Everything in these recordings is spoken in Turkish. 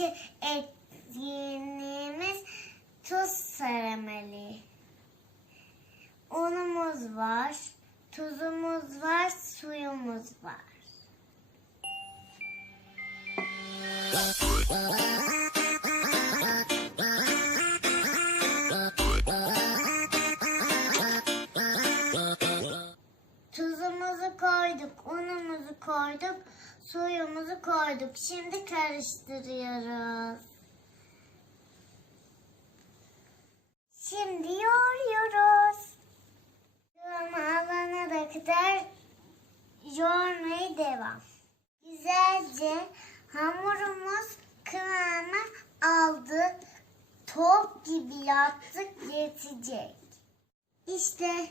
İlk etkinliğimiz tuz serameli. Unumuz var, tuzumuz var, suyumuz var. Tuzumuzu koyduk, unumuzu koyduk, suyumuzu koyduk. Şimdi karıştırıyoruz. Şimdi yoğuruyoruz. Kıvamı alana kadar yoğurmaya devam. Güzelce hamurumuz kıvamı aldı. Top gibi yaptık yetecek. İşte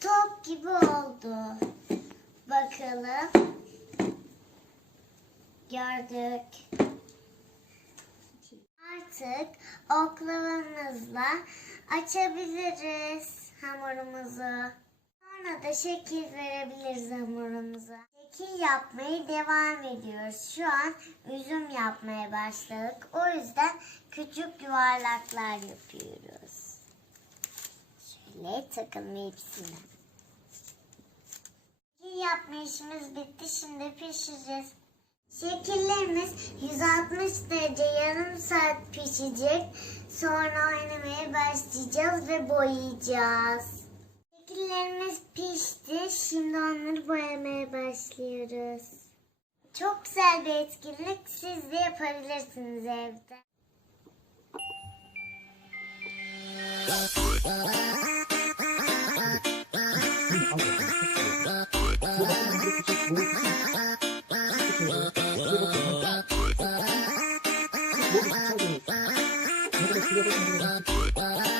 top gibi oldu. Bakalım. Gördük. Artık oklavamızla açabiliriz hamurumuzu. Sonra da şekil verebiliriz hamurumuza. Şekil yapmaya devam ediyoruz. Şu an üzüm yapmaya başladık. O yüzden küçük yuvarlaklar yapıyoruz. Şöyle takalım hepsini. İşimiz bitti. Şimdi pişireceğiz. Şekillerimiz 160 derece yarım saat pişecek. Sonra oynamaya başlayacağız ve boyayacağız. Şekillerimiz pişti. Şimdi onları boyamaya başlıyoruz. Çok güzel bir etkinlik. Siz de yapabilirsiniz evde. What? What?